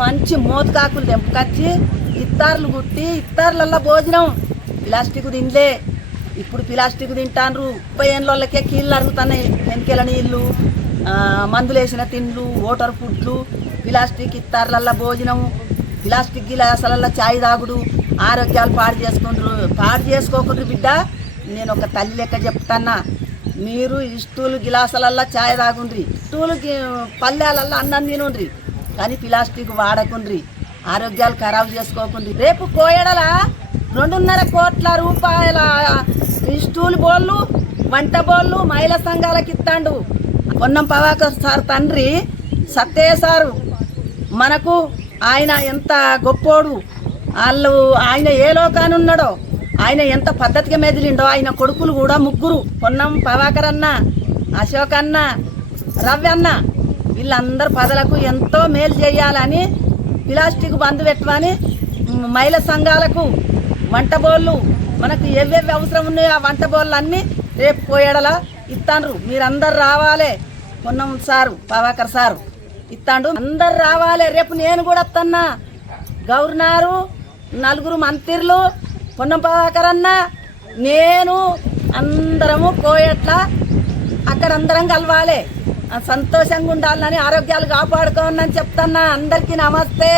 మంచి మోతకాకులు తెంపుకొచ్చి ఇత్తార్లు కుట్టి ఇత్తార్లల్లో భోజనం ప్లాస్టిక్ తినలే. ఇప్పుడు ప్లాస్టిక్ తింటాండ్రు. 30 ఏళ్ళకే కీళ్ళు అరుగుతున్నాయి. వెనకెల నీళ్ళు, మందులు వేసిన తిండ్లు, ఓటర్ ఫుడ్లు, ప్లాస్టిక్ ఇత్తార్లల్లో భోజనం, ప్లాస్టిక్ గిలాసాలల్లో ఛాయ్ తాగుడు, ఆరోగ్యాలు పాడు చేసుకోకుండ్రు బిడ్డ. నేను ఒక తల్లి లెక్క చెప్తాన్నా. మీరు స్టూలు గిలాసాలల్లో ఛాయ్ తాగుండ్రి, స్టూలు పల్లెలల్లో అన్నం తినుండ్రి, కానీ ప్లాస్టిక్ వాడకుండ్రి. ఆరోగ్యాలు ఖరాబు చేసుకోకుండ్రి. రేపు కోయడల 2.5 కోట్ల రూపాయల స్టూల్ బోళ్ళు, వంట బోళ్ళు మహిళా సంఘాలకు ఇస్తాండు. పొన్నం ప్రభాకర్ సార్ తండ్రి సత్తయ్య సారు మనకు ఆయన ఎంత గొప్పోడు. ఆయన ఏ లోకాన్ని ఉన్నాడో, ఆయన ఎంత పద్ధతిగా మెదిలిండో. ఆయన కొడుకులు కూడా 3, పొన్నం ప్రభాకర్ అన్న, అశోక్ అన్న, రవి అన్న, వీళ్ళందరూ ప్రజలకు ఎంతో మేలు చేయాలని ప్లాస్టిక్ బంద్ పెట్టమని మహిళా సంఘాలకు వంట బోళ్ళు మనకు ఏవేవి అవసరం ఉన్నాయో ఆ వంట బోళ్ళు అన్నీ రేపు పోయేడలా ఇస్తాండ్రు. మీరందరు రావాలి. పొన్నం సారు ప్రభాకర్ సారు ఇస్తాండు, అందరు రావాలి. రేపు నేను కూడా వస్తున్నా. గవర్నరు, 4 మంత్రులు, పొన్నం ప్రభాకర్ అన్న, నేను అందరము కోయట్లా అక్కడ అందరం కలవాలి. సంతోషంగా ఉండాలని, ఆరోగ్యాలు కాపాడుకోవాలని చెప్తున్నా. అందరికీ నమస్తే.